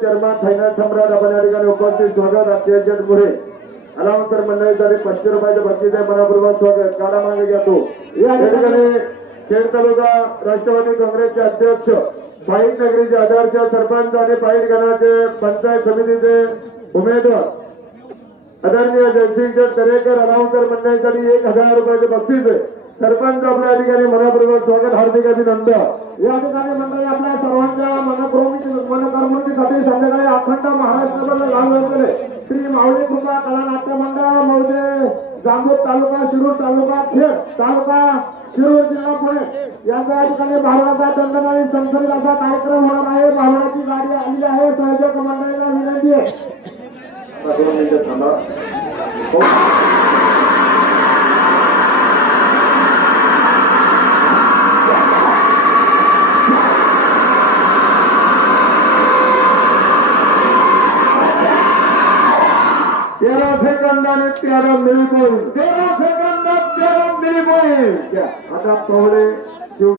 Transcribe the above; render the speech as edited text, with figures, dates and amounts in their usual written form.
Chairman final सम्राट आपण या ठिकाणी उपस्थित स्वागत अध्यक्ष पुढे अलाउन्सर मंडळीसाठी 500 रुपयाचं बक्षीस आहे. मनापूर्वक स्वागत. काढा मागे घ्या तो. या ठिकाणी खेड तालुका राष्ट्रवादी काँग्रेसचे अध्यक्ष, पाईट नगरीचे आदर्श सरपंच आणि पाईट गणाचे पंचायत समितीचे उमेदवार आदरणीय जयसिंग दरेकर अलाउन्सर मंडळीसाठी 1000 रुपयाचं बक्षीस आहे. सरपंच आपल्या ठिकाणी मनापूर्वक स्वागत, हार्दिक अभिनंदन. या ठिकाणी मंडळी आपल्या सर्वांच्या मनकर्मणुकीसाठी संध्याकाळी अखंड महाराष्ट्रामध्ये लागले श्री माऊली कृपा कला नाट्य मंडळ मौजे जांबूर तालुका शिरूर तालुका खेड तालुका शिरूर जिल्हा पुणे यांच्या ठिकाणी भावनाचा दंडन आणि संकलित असा कार्यक्रम होणार आहे. भावनाची गाडी आलेली आहे. सहयोग मंडळीला विनंती आहे. तेरा मिली बोल 13 सेकंदात 13 मिली बोल. आता पवळे